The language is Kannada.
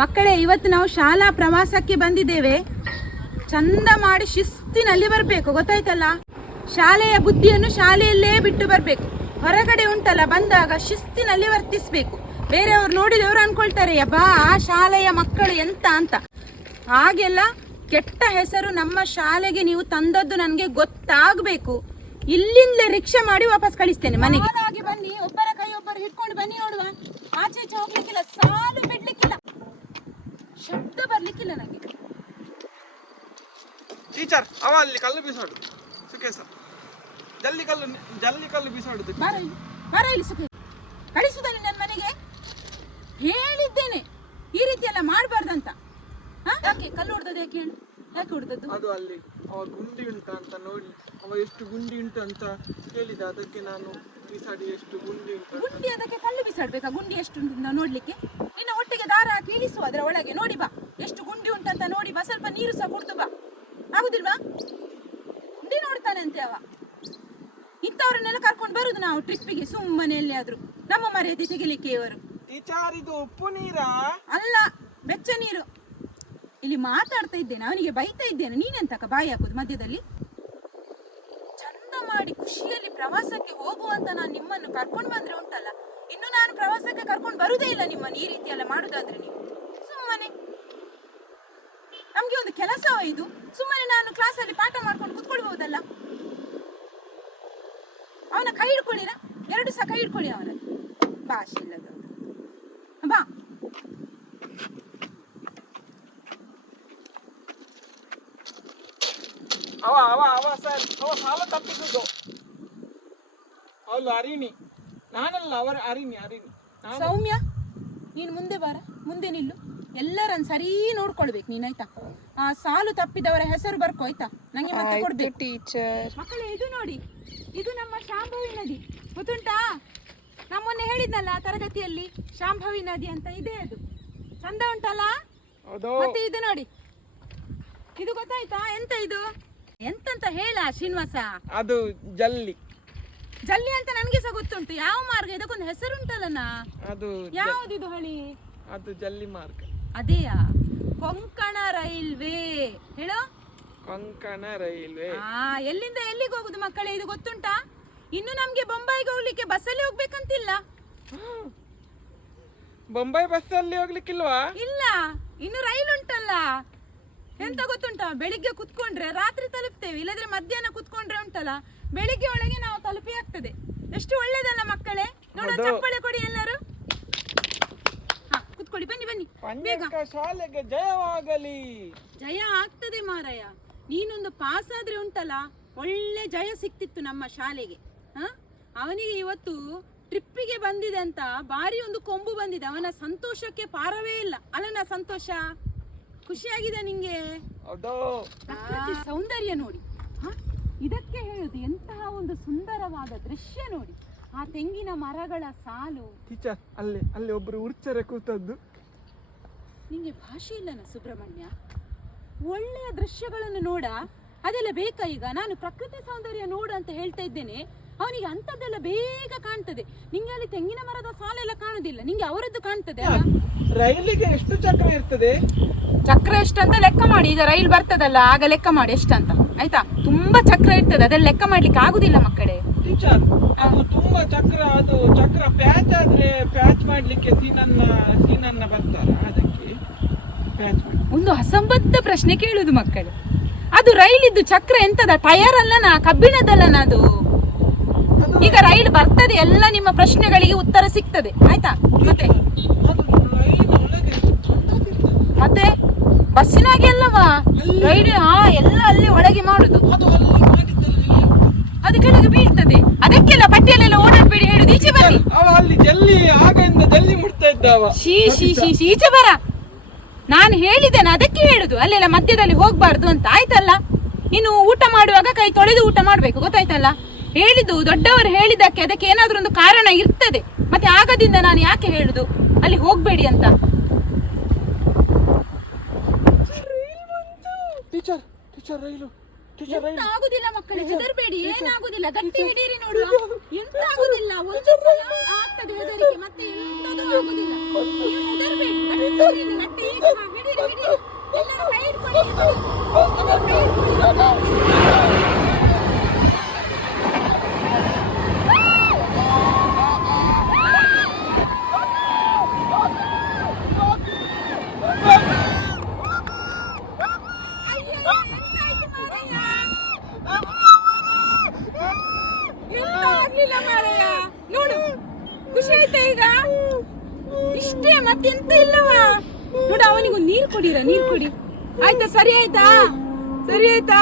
ಮಕ್ಕಳೇ, ಇವತ್ತು ನಾವು ಶಾಲಾ ಪ್ರವಾಸಕ್ಕೆ ಬಂದಿದ್ದೇವೆ. ಚಂದ ಮಾಡಿ ಶಿಸ್ತಿನಲ್ಲಿ ಬರಬೇಕು, ಗೊತ್ತಾಯ್ತಲ್ಲ? ಶಾಲೆಯ ಬುದ್ಧಿಯನ್ನು ಶಾಲೆಯಲ್ಲೇ ಬಿಟ್ಟು ಬರಬೇಕು. ಹೊರಗಡೆ ಉಂಟಲ್ಲ, ಬಂದಾಗ ಶಿಸ್ತಿನಲ್ಲಿ ವರ್ತಿಸಬೇಕು. ಬೇರೆಯವರು ನೋಡಿದವರು ಅನ್ಕೊಳ್ತಾರೆ, ಯಬ್ಬಾ, ಆ ಶಾಲೆಯ ಮಕ್ಕಳು ಎಂತ ಅಂತ. ಹಾಗೆಲ್ಲ ಕೆಟ್ಟ ಹೆಸರು ನಮ್ಮ ಶಾಲೆಗೆ ನೀವು ತಂದದ್ದು ನನಗೆ ಗೊತ್ತಾಗಬೇಕು. ಇಲ್ಲಿಂದಲೇ ರಿಕ್ಷಾ ಮಾಡಿ ವಾಪಸ್ ಕಳಿಸ್ತೇನೆ ಮನೆಗೆ. ಬನ್ನಿ, ಒಬ್ಬರ ಕೈ ಒಬ್ಬರು ಹಿಡ್ಕೊಂಡು ಬನ್ನಿ ನೋಡುವ. ಆಚೆ ಈಚೆ ಹೋಗ್ಲಿಕ್ಕಿಲ್ಲ, ಸಾಲು ಬಿಡ್ಲಿಕ್ಕಿಲ್ಲ. ಶಬ್ದ ಬರ್ಲಿಕ್ಕಿಲ್ಲ ನನಗೆ ಟೀಚರ್ ಅವ ಅಲ್ಲಿ ಕಲ್ಲು ಬೀಸಾಡು. ಸುಖೇಶ ಜಲ್ಲಿ ಕಲ್ಲು ಜಲ್ಲಿ ಕಲ್ಲು ಬೀಸಾಡುದು ಬರ ಇಲ್ಲಿ ಬರ ಇಲ್ಲಿ ಸುಖಿ ಕಳಿಸುವುದನ್ನು ನನ್ನ ಮನೆಗೆ ಹೇಳಿದ್ದೇನೆ ಈ ರೀತಿ ಎಲ್ಲ ಮಾಡಬಾರ್ದಂತ ಹಾ ಯಾಕೆ ಕಲ್ಲು ಹೊಡೆದದ್ದು ಯಾಕೆ ಹೇಳು ಅದು ಅಲ್ಲಿ ಅವ ಗುಂಡಿ ಉಂಟ ಅಂತ ನೋಡಿ ಅವ ಎಷ್ಟು ಗುಂಡಿ ಉಂಟು ಅಂತ ಕೇಳಿದ. ಅದಕ್ಕೆ ನಾನು ಬಿಸಾಡಿ ಎಷ್ಟು ಗುಂಡಿ ಉಂಟು. ಗುಂಡಿ ಅದಕ್ಕೆ ಕಲ್ಲು ಬಿಸಾಡ್ಬೇಕಾ? ಗುಂಡಿ ಎಷ್ಟು ಉಂಟು ನೋಡ್ಲಿಕ್ಕೆ? ನಿನ್ನ ಒಟ್ಟಿಗೆ ದಾರ ಹಾಕಿ ಇಳಿಸು ಅದರ ಒಳಗೆ. ನೋಡಿ ಬಾ. ಎಷ್ಟು ಗುಂಡಿ ಉಂಟಂತ ನೋಡಿ ಬಾ. ಸ್ವಲ್ಪ ನೀರು ಸಹ ಕುಡ್ದು ಬಾ. ಆಗುದಿಲ್ವಾ? ಗುಂಡಿ ನೋಡ್ತಾನೆ ಅಂತೆ ಅವ. ಇಂಥವ್ರನ್ನೆಲ್ಲ ಕರ್ಕೊಂಡು ಬರುದು ನಾವು ಟ್ರಿಪ್ಪಿಗೆ. ಸುಮ್ಮನೆ ಎಲ್ಲಿಯಾದ್ರೂ. ನಮ್ಮ ಮರ್ಯಾದೆ ತೆಗಿಲಿಕ್ಕೆ ಇವರು. ಟೀಚರ್ ಇದು ಉಪ್ಪು ನೀರಾ? ಅಲ್ಲ ಬೆಚ್ಚ ನೀರು. ಇಲ್ಲಿ ಮಾತಾಡ್ತಾ ಇದ್ದೇನೆ, ಅವನಿಗೆ ಬೈತಾ ಇದ್ದೇನೆ. ನೀನೆಂತಕ ಬಾಯಿ ಹಾಕುದು ಮಧ್ಯದಲ್ಲಿ? ಚಂದ ಮಾಡಿ ಖುಷಿಯಲ್ಲಿ ಪ್ರವಾಸಕ್ಕೆ ಹೋಗುವಂತ ನಾನು ನಿಮ್ಮನ್ನು ಕರ್ಕೊಂಡು ಬಂದ್ರೆ ಉಂಟಲ್ಲ. ಇನ್ನು ನಾನು ಪ್ರವಾಸಕ್ಕೆ ಕರ್ಕೊಂಡು ಬರುದೇ ಇಲ್ಲ ನಿಮ್ಮನ್ನು ಈ ರೀತಿ ಎಲ್ಲ ಮಾಡುದಾದ್ರೆ ನೀವು. ಸುಮ್ಮನೆ. ನಮ್ಗೆ ಒಂದು ಕೆಲಸ ಇದು. ಸುಮ್ಮನೆ ನಾನು ಕ್ಲಾಸಲ್ಲಿ ಪಾಠ ಮಾಡ್ಕೊಂಡು ಕುತ್ಕೊಳ್ಬಹುದಲ್ಲ? ಅವನ ಕೈ ಹಿಡ್ಕೊಳ್ಳಿರ? ಎರಡು ಸಹ ಕೈ ಹಿಡ್ಕೊಳ್ಳಿ ಅವನ ಭಾಷೆ ಇಲ್ಲದವ್ರು ಬಾ ಅವ ಅವ ಅವ ಸರ್. ಅವ ಸಾಲ ಅವಳು ಅರಿಣಿ. ನಾನಲ್ಲ ಅವರ ಅರಿಣಿ ಅರಿಣಿ. ನಾನು ಸೌಮ್ಯ ನೀನು ಮುಂದೆ ಬಾರ ಮುಂದೆ ನಿಲ್ಲು. ಎಲ್ಲರನ್ನ ಸರಿ ನೋಡ್ಕೊಳ್ಬೇಕು ನೀನ್ ಆಯ್ತಾ? ಆ ಸಾಲು ತಪ್ಪಿದವರ ಹೆಸರು ಬರ್ಕೋ ಆಯ್ತಾ? ನಂಗೆ ಮತ್ತೆ ಕೊಡ್ಬೇಕು. ಟೀಚರ್. ಮಕ್ಕಳೇ ಇದು ನೋಡಿ. ಇದು ನಮ್ಮ ಶಾಂಭವಿ ನದಿ. ಗೊತ್ತುಂಟಾ? ನಾ ಮೊನ್ನೆ ಹೇಳಿದ್ನಲ್ಲ ತರಗತಿಯಲ್ಲಿ ಶಾಂಭವಿ ನದಿ ಅಂತ ಇದೆ ಅದು. ಚಂದ ಉಂಟಲ್ಲ? ಹೌದು. ಮತ್ತೆ ಇದು ನೋಡಿ. ಇದು ಗೊತ್ತಾಯ್ತಾ? ಎಂತ ಇದು? ಎಂತಂತ ಹೇಳ ಶ್ರೀನಿವಾಸ? ಅದು ಜಲ್ಲಿ. ಜಲ್ಲಿ ಅಂತ ನನಗೆ ಸಹ ಗೊತ್ತುಂಟು. ಯಾವ ಮಾರ್ಗ? ಇದಕ್ಕೊಂದು ಹೆಸರುಂಟಲ್ಲನ ಅದು ಯಾವ್ದಿದು ಹಳಿ? ಅದು ಜಲ್ಲಿ ಮಾರ್ಗ. ಅದೇಯಾ? ಕೊಂಕಣ ರೈಲ್ವೆ. ಹೇಳೋ? ಕೊಂಕಣ ರೈಲ್ವೆ. ಆ ಎಲ್ಲಿಂದ ಎಲ್ಲಿಗೆ ಹೋಗುದು ಮಕ್ಕಳೇ? ಇದು ಗೊತ್ತುಂಟಾ? ಇನ್ನು ನಮ್ಗೆ ಬೊಂಬೈಗೆ ಹೋಗ್ಲಿಕ್ಕೆ ಬಸ್ಸಲ್ಲಿ ಹೋಗ್ಬೇಕಂತಿಲ್ಲ. ಬೊಂಬೈ ಬಸ್ಸಲ್ಲಿ ಹೋಗ್ಲಿಕ್ಕಿಲ್ವಾ? ಇಲ್ಲ. ಇನ್ನು ರೈಲ್ ಉಂಟಲ್ಲ. ಎಂತ ಗೊತ್ತುಂಟ? ಬೆಳಿಗ್ಗೆ ಕುತ್ಕೊಂಡ್ರೆ ರಾತ್ರಿ ತಲುಪ್ತೇವೆ ಇಲ್ಲದ್ರೆ ಮಧ್ಯಾಹ್ನ ಕುತ್ಕೊಂಡ್ರೆ ಉಂಟಲ್ಲ? ಬೆಳಿಗ್ಗೆ ಒಳಗೆ ನಾವು ತಲುಪಿ ಆಗ್ತದೆ. ಎಷ್ಟು ಒಳ್ಳೇದಲ್ಲ ಮಕ್ಕಳೇ? ನೋಡ. ಚಪ್ಪಳೆ ಕೊಡಿ ಎಲ್ಲರೂ. ಹಾ ಕುತ್ಕೊಳ್ಳಿ ಬನ್ನಿ ಬನ್ನಿ. ಬೇಗ. ಶಾಲೆಗೆ ಜಯವಾಗಲಿ. ಜಯ ಆಗ್ತದೆ ಮಾರಾಯ. ನೀನೊಂದು ಪಾಸ್ ಆದ್ರೆ ಉಂಟಲ್ಲ? ಒಳ್ಳೆ ಜಯ ಸಿಕ್ತಿತ್ತು ನಮ್ಮ ಶಾಲೆಗೆ. ಹ? ಅವನಿಗೆ ಇವತ್ತು ಟ್ರಿಪ್ಪಿಗೆ ಬಂದಿದೆ ಅಂತ ಬಾರಿ ಒಂದು ಕೊಂಬು ಬಂದಿದೆ. ಅವನ ಸಂತೋಷಕ್ಕೆ ಪಾರವೇ ಇಲ್ಲ. ಅಲ್ಲನ ಸಂತೋಷ? ಖುಷಿಯಾಗಿದೆ ನಿಂಗೆ? ಪ್ರಕೃತಿ ಸೌಂದರ್ಯ ನೋಡಿ. ಹ? ಇದಕ್ಕೆ ಹೇಳುದು ಎಂತಹ ಒಂದು ಸುಂದರವಾದ ದೃಶ್ಯ ನೋಡಿ. ಆ ತೆಂಗಿನ ಮರಗಳ ಸಾಲು. ಟೀಚರ್ ಅಲ್ಲಿ ಅಲ್ಲಿ ಒಬ್ರು ಉರ್ಚರೆ ಕೂತದ್ದು. ನಿಂಗೆ ಭಾಷೆ ಇಲ್ಲನ ಸುಬ್ರಹ್ಮಣ್ಯ? ಒಳ್ಳೆಯ ದೃಶ್ಯಗಳನ್ನು ನೋಡ. ಅದೆಲ್ಲ ಬೇಕಾ ಈಗ? ನಾನು ಪ್ರಕೃತಿ ಸೌಂದರ್ಯ ನೋಡು ಅಂತ ಹೇಳ್ತಾ ಇದ್ದೇನೆ. ಅವನಿಗೆ ಅಂಥದ್ದೆಲ್ಲ ಬೇಗ ಕಾಣ್ತದೆ. ನಿಂಗೆ ಅಲ್ಲಿ ತೆಂಗಿನ ಮರದ ಸಾಲೆಲ್ಲ ಕಾಣುದಿಲ್ಲ. ನಿಂಗೆ ಅವರದ್ದು ಕಾಣ್ತದೆ ಅಲ್ಲ? ರೈಲಿಗೆ ಎಷ್ಟು ಚಕ್ರ ಇರ್ತದೆ? ಚಕ್ರ ಎಷ್ಟಂತ ಲೆಕ್ಕ ಮಾಡಿ ಈಗ ರೈಲ್ ಬರ್ತದಲ್ಲ ಆಗ ಲೆಕ್ಕ ಮಾಡಿ ಎಷ್ಟಂತ ಆಯ್ತಾ? ತುಂಬಾ ಚಕ್ರ ಇರ್ತದೆ ಅದೆಲ್ಲ ಲೆಕ್ಕ ಮಾಡ್ಲಿಕ್ಕೆ ಆಗುದಿಲ್ಲ ಮಕ್ಕಳೇ. ಟೀಚರ್ ಅದು ತುಂಬಾ ಚಕ್ರ ಅದು ಚಕ್ರ ಪ್ಯಾಚ್ ಆದ್ರೆ ಪ್ಯಾಚ್ ಮಾಡ್ಲಿಕ್ಕೆ ಸೀನನ್ನ ಸೀನನ್ನ ಬರ್ತಾರ ಅದಕ್ಕೆ ಪ್ಯಾಚ್ ಮಾಡಿ. ಒಂದು ಅಸಂಬದ್ಧ ಪ್ರಶ್ನೆ ಕೇಳುದು ಮಕ್ಕಳು. ಅದು ರೈಲಿದ್ದು ಚಕ್ರ ಎಂತದ? ಟಯರ್ ಅಲ್ಲನಾ ಕಬ್ಬಿಣದಲ್ಲನ ಅದು ಈಗ ರೈಲ್ ಬರ್ತದೆ ಎಲ್ಲ ನಿಮ್ಮ ಪ್ರಶ್ನೆಗಳಿಗೆ ಉತ್ತರ ಸಿಗ್ತದೆ ಆಯ್ತಾ? ಮತ್ತೆ ಅದು ರೈಲಿನ ಒಳಗೆ ಎಂತದಿರ್ತದೆ? ಮತ್ತೆ ಬಸ್ಸಿನಾಗೆ ಅಲ್ಲವಾ? ರೈಲ್ ಹಾ ಎಲ್ಲ ಅಲ್ಲಿ ಒಳಗೆ ಮಾಡುದು. ಅದು ಕೆಳಗೆ ಬೀಳ್ತದೆ. ಅದಕ್ಕೆಲ್ಲ ಪಟ್ಟಿಯಲ್ಲೆಲ್ಲ ಓಡಾಡ್ಬೇಡಿ ಹೇಳುದು ಈಚೆ ಬನ್ನಿ. ಅಲ್ಲಿ ಜಲ್ಲಿ ಆಗದಿಂದ ಜಲ್ಲಿ ಮುಟ್ತಾ ಇದ್ದಾವ ಶೀ ಶೀ ಶೀ ಶೀ ಈಚೆ ಬರ. ನಾನು ಹೇಳಿದ್ದೇನೆ ಅದಕ್ಕೆ ಹೇಳುದು. ಅಲ್ಲೆಲ್ಲ ಮಧ್ಯದಲ್ಲಿ ಹೋಗ್ಬಾರ್ದು ಅಂತ ಆಯ್ತಲ್ಲ? ಇನ್ನು ಊಟ ಮಾಡುವಾಗ ಕೈ ತೊಳೆದು ಊಟ ಮಾಡ್ಬೇಕು ಗೊತ್ತಾಯ್ತಲ್ಲ? ಹೇಳಿದ್ದು ದೊಡ್ಡವರು ಹೇಳಿದ್ದಕ್ಕೆ ಅದಕ್ಕೆ ಏನಾದ್ರೂ ಒಂದು ಕಾರಣ ಇರ್ತದೆ. ಮತ್ತೆ ಆಗದಿಂದ ನಾನು ಯಾಕೆ ಹೇಳುದು? ಅಲ್ಲಿ ಹೋಗ್ಬೇಡಿ ಅಂತ ಟೀಚರ್ ಟೀಚರ್ ರೈಲು ಟೀಚರ್ ಎಂತ ರೈಲು ಆಗುದಿಲ್ಲ ಮಕ್ಕಳೇ ಹೆದರ್ಬೇಡಿ ಏನಾಗುದಿಲ್ಲ ಗಟ್ಟಿ ಹಿಡೀರಿ ನೋಡುವ. ಎಂತ ಆಗುದಿಲ್ಲ ನೀವು ಹೆದರ್ಬೇಕು. ಗಟ್ಟಿ ನಿಲ್ಲಿ, ಗಟ್ಟಿ ಈಗ ಬಾ, ಹಿಡೀರಿ, ಹಿಡೀರಿ. ಎಲ್ಲರೂ ಕೈ ಹಿಡ್ಕೊಳ್ಳಿ. ಎಲ್ಲರೂ ಕೈ ಹಿಡ್ಕೊಳ್ಳಿ. ಅಯ್ಯೋ, ಎಂತಾಯ್ತು ಮಾರಾಯ? ಎಂತ ಆಗ್ಲಿಲ್ಲ ಮಾರಾಯ ನೋಡು ಖುಷಿ ಆಯ್ತಾ ಈಗ ಇಷ್ಟೇ ಮತ್ತೆಂತ ಇಲ್ಲವಾ? ನೋಡ ಅವನಿಗೂ ನೀರು ಕೊಡಿರ ನೀರು ಕೊಡಿ. ಆಯ್ತಾ ಸರಿ ಆಯ್ತಾ? ಸರಿ ಆಯ್ತಾ?